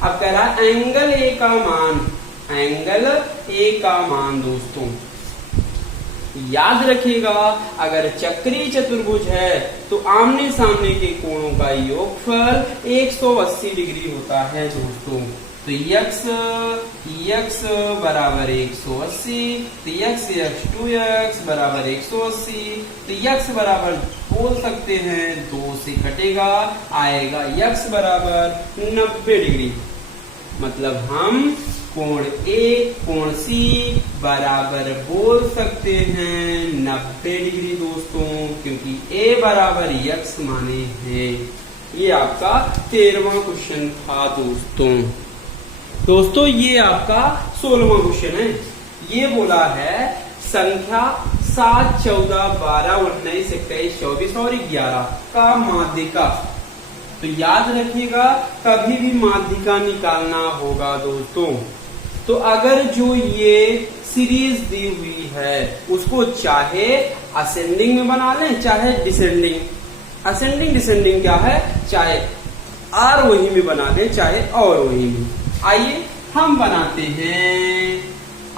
अब कह रहा है एंगल A का मान, एंगल A का मान दोस्तों याद रखिएगा, अगर चक्रीय चतुर्भुज है तो आमने सामने के कोणों का योगफल 180 डिग्री होता है दोस्तों। तो x बराबर 180, तो x 2x बराबर 180, तो x बराबर बोल सकते हैं 2 से कटेगा, आएगा x बराबर 90 डिग्री। मतलब हम कोण A कोण C बराबर बोल सकते हैं 90 डिग्री दोस्तों, क्योंकि A बराबर x माने हैं। ये आपका 13वां क्वेश्चन था दोस्तों। दोस्तों ये आपका 16वां क्वेश्चन है। ये बोला है संख्या 7, 14, 12, 19, 21, 24 और 11 का माध्यिका। तो याद रखिएगा कभी भी माध्यिका निकालना होगा दोस्तों। तो अगर जो ये सीरीज दी हुई है उसको चाहे असेंडिंग में बना लें चाहे डिसेंडिंग। असेंडिंग डिसेंडिंग क्या है, चाहे आरोही में बना दें चाहे अवरोही में। आइए हम बनाते हैं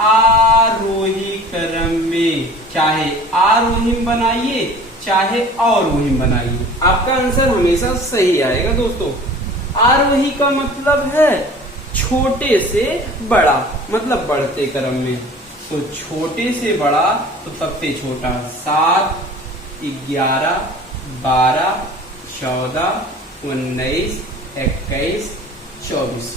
आरोही क्रम में, चाहे आरोही में बनाइए चाहे अवरोही में बनाइए, आपका आंसर हमेशा सही आएगा दोस्तों। आरोही का मतलब है छोटे से बड़ा, मतलब बढ़ते क्रम में। तो छोटे से बड़ा तो सबसे छोटा 7, 11, 12, 14, 19, 21, 24,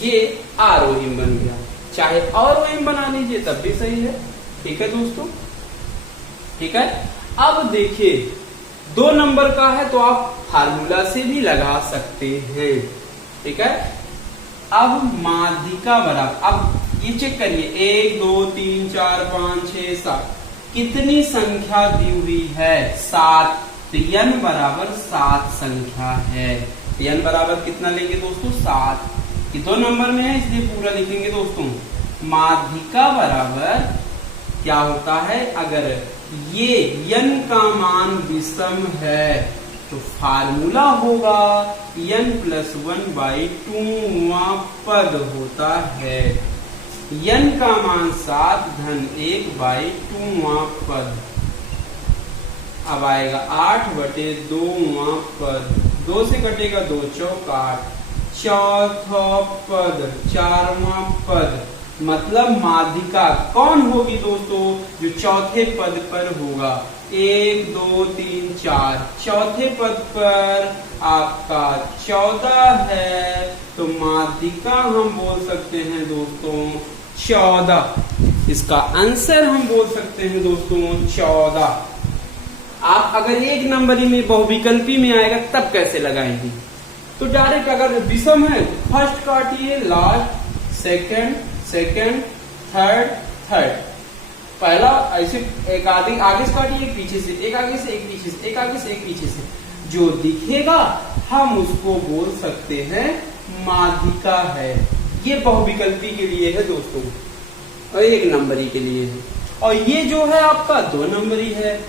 ये आरोही में बन गया। चाहे अवरोही में बना लीजिए तब भी सही है। ठीक है दोस्तों, ठीक है। अब देखिए 2 नंबर का है तो आप फार्मूला से भी लगा सकते हैं। ठीक है। अब माध्यिका बराबर, अब ये चेक करिए 1, 2, 3, 4, 5, 6, 7 कितनी संख्या दी हुई है, 7। तो n बराबर 7 संख्या है। n बराबर कितना लेंगे दोस्तों, 7। ये 2 नंबर में है इसलिए पूरा लिखेंगे दोस्तों। माध्यिका बराबर क्या होता है, अगर ये n का मान विषम है तो फार्मूला होगा n+1/2वां पद होता है। n का मान 7 धन 1/2वां पद। अब आएगा 8/2वां पद। 2 से कटेगा 2 चौक 8। चौथा पद 4वां पद, मतलब माध्यिका कौन होगी दोस्तों, जो चौथे पद पर होगा। 1, 2, 3, 4 चौथे पद पर आपका 14 है तो माध्यिका हम बोल सकते हैं दोस्तों 14। इसका आंसर हम बोल सकते हैं दोस्तों 14। आप अगर 1 नंबरी में बहुविकल्पी में आएगा तब कैसे लगाएंगे, तो डायरेक्ट अगर विषम है फर्स्ट काटिए, last second, second, third, third. पहला ऐसे एक आगे से काटिए, एक पीछे से, एक आगे से, एक पीछे से, एक आगे से, एक पीछे से, जो दिखेगा हम उसको बोल सकते हैं माध्यिका है। ये बहुविकल्पी के लिए है दोस्तों और 1 नंबरी के लिए है। और ये जो है आपका 2 नंबरी है।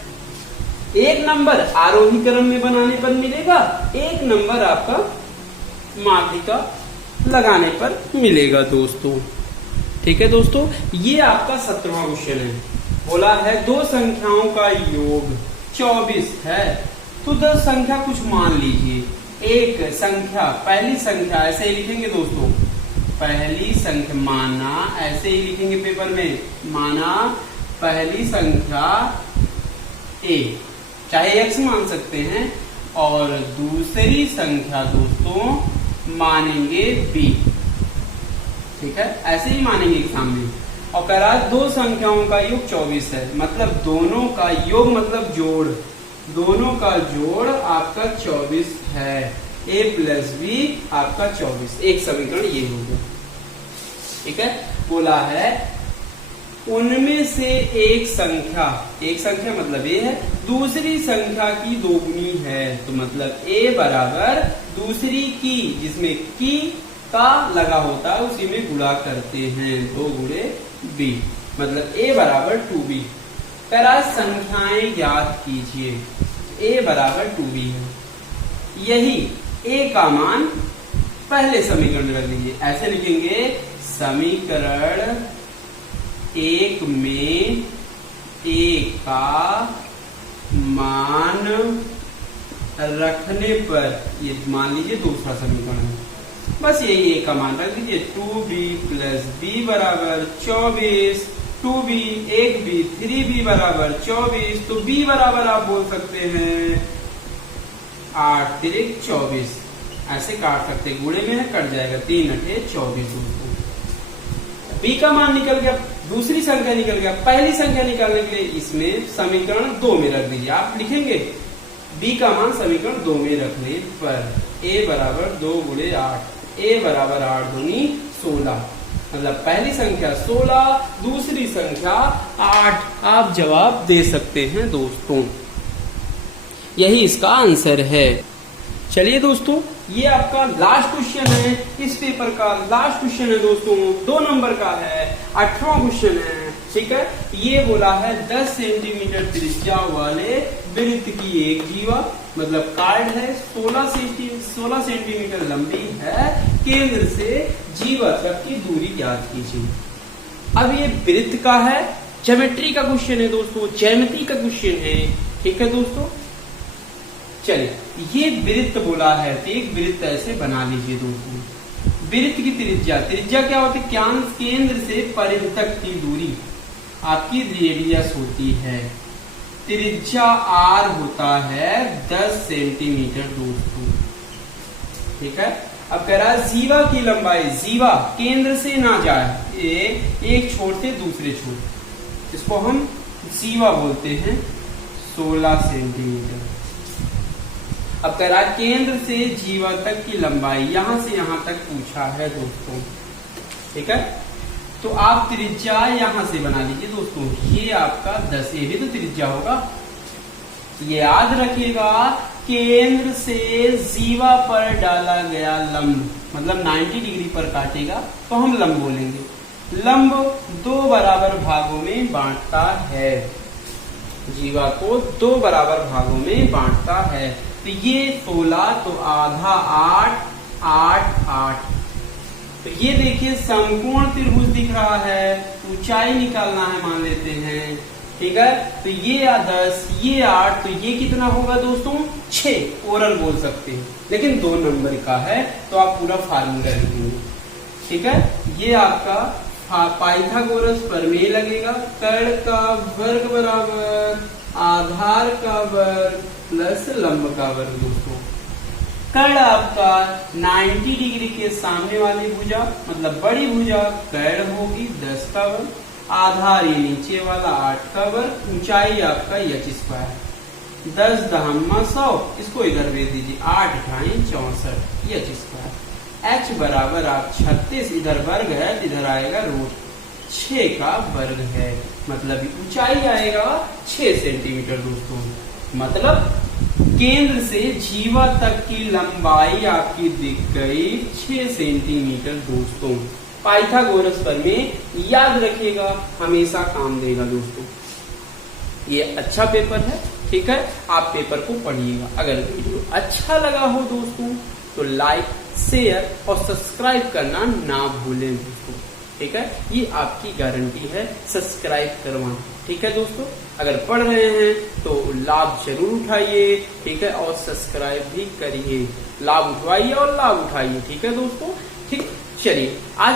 1 नंबर आरोही क्रम में बनाने पर मिलेगा, 1 नंबर आपका माध्यिका लगाने पर मिलेगा दोस्तों। ठीक है दोस्तों, ये आपका 17वां क्वेश्चन है। बोला है 2 संख्याओं का योग 24 है तो 10 संख्या कुछ मान लीजिए। एक संख्या, पहली संख्या ऐसे ही लिखेंगे दोस्तों, पहली संख्या माना, ऐसे ही लिखेंगे पेपर में, माना पहली संख्या a, चाहे x मान सकते हैं, और दूसरी संख्या दोस्तों मानेंगे b। ठीक है, ऐसे ही मानेंगे एग्जाम में। और कह रहा है 2 संख्याओं का योग 24 है, मतलब दोनों का योग मतलब जोड़, दोनों का जोड़ आपका 24 है। a + b आपका 24, एक समीकरण ये हो गया। ठीक है, बोला है उनमें से एक संख्या मतलब a है, दूसरी संख्या की दोगुनी है, तो मतलब a बराबर दूसरी की, जिसमें की का लगा होता है उसी में गुणा करते हैं, 2 गुणे b, मतलब a बराबर 2b। कह रहा है संख्याएं ज्ञात कीजिए, a बराबर 2b है। यही a का मान पहले समीकरण में रख दीजिए, ऐसे लिखेंगे समीकरण 1 में a का मान रखने पर, ये मान लीजिए दूसरा समीकरण है, बस यही a का मान रख दीजिए। 2b + b बराबर 24, 2b 1b 3b बराबर 24, तो b बराबर आप बोल सकते हैं 8 × 24, ऐसे काट सकते, गुणे में है कट जाएगा, 3 × 8 24 दोस्तों। b का मान निकल गया, दूसरी संख्या निकल गया, पहली संख्या निकालने के लिए इसमें समीकरण 2 में रख दीजिए। आप लिखेंगे b का मान समीकरण 2 में रखने पर a बराबर 2 × 8, ए बराबर 8 दूनी 16, मतलब पहली संख्या 16, दूसरी संख्या 8। आप जवाब दे सकते हैं दोस्तों, यही इसका आंसर है। चलिए दोस्तों, ये आपका लास्ट क्वेश्चन है, इस पेपर का लास्ट क्वेश्चन है दोस्तों, 2 नंबर का है, 8वां क्वेश्चन है। ठीक है, ये बोला है 10 सेंटीमीटर त्रिज्या वाले वृत्त की एक जीवा, मतलब कार्ड है, 16 सेंटीमीटर लंबी है, केंद्र से जीवा तक की दूरी ज्ञात कीजिए। अब ये वृत्त का है, ज्योमेट्री का क्वेश्चन है दोस्तों, ज्यामिति का क्वेश्चन है। ठीक है दोस्तों, चलिए ये वृत्त बोला है, तो एक वृत्त ऐसे बना लीजिए दोस्तों। वृत्त की त्रिज्या क्या होती है? केंद्र से परिधि तक की दूरी आपकी रेडियस होती है। त्रिज्या r होता है 10 सेंटीमीटर दोस्तों। ठीक है, अब कह रहा है जीवा की लंबाई, जीवा केंद्र से ना जाए, एक छोर से दूसरे छोर, इसको हम जीवा बोलते हैं, 16 सेंटीमीटर। अब कह रहा है केंद्र से जीवा तक की लंबाई, यहां से यहां तक पूछा है दोस्तों। ठीक है, तो आप त्रिज्या यहां से बना लीजिए दोस्तों, ये आपका 10, ये भी तो त्रिज्या होगा। ये याद रखिएगा, केंद्र से जीवा पर डाला गया लंब, मतलब 90 डिग्री पर काटेगा तो हम लंब बोलेंगे। लंब 2 बराबर भागों में बांटता है, जीवा को 2 बराबर भागों में बांटता है। तो ये 16, तो आधा 8, 8, 8। तो ये देखिए समकोण त्रिभुज दिख रहा है, ऊंचाई निकालना है मान लेते हैं। ठीक है, तो ये 10, ये 8, तो ये कितना होगा दोस्तों? 6, ओरल बोल सकते हैं, लेकिन 2 नंबर का है तो आप पूरा फार्मूला लिखेंगे। ठीक है, ये आपका पाइथागोरस प्रमेय लगेगा, कर्ण का वर्ग बराबर आधार का वर्ग प्लस लंब का वर्ग दोस्तों। कर्ण आपका 90 डिग्री के सामने वाली भुजा, मतलब बड़ी भुजा, कर्ण होगी 10 का वर्ग, आधार ये नीचे वाला 8 का वर्ग, ऊंचाई आपका h², 10 दहम्मा 100, इसको इधर भेज दीजिए, 8 × 64 h²। h बराबर आप 36, इधर वर्ग है, इधर आएगा रूट, 6 का वर्ग है, मतलब ऊंचाई आएगा 6 सेंटीमीटर दोस्तों। मतलब केंद्र से जीवा तक की लंबाई आपकी दिख गई 6 सेंटीमीटर दोस्तों। पाइथागोरस प्रमेय याद रखिएगा, हमेशा काम देगा दोस्तों। ये अच्छा पेपर है। ठीक है, आप पेपर को पढ़िएगा। अगर वीडियो अच्छा लगा हो दोस्तों तो लाइक, शेयर और सब्सक्राइब करना ना भूलें दोस्तों। ठीक है, ये आपकी गारंटी है, सब्सक्राइब करवाना। ठीक है दोस्तों, अगर पढ़ रहे हैं तो लाभ जरूर उठाइए। ठीक है, और सब्सक्राइब भी करिए, लाभ उठवाइए और लाभ उठाइए। ठीक है दोस्तों, ठीक, चलिए आज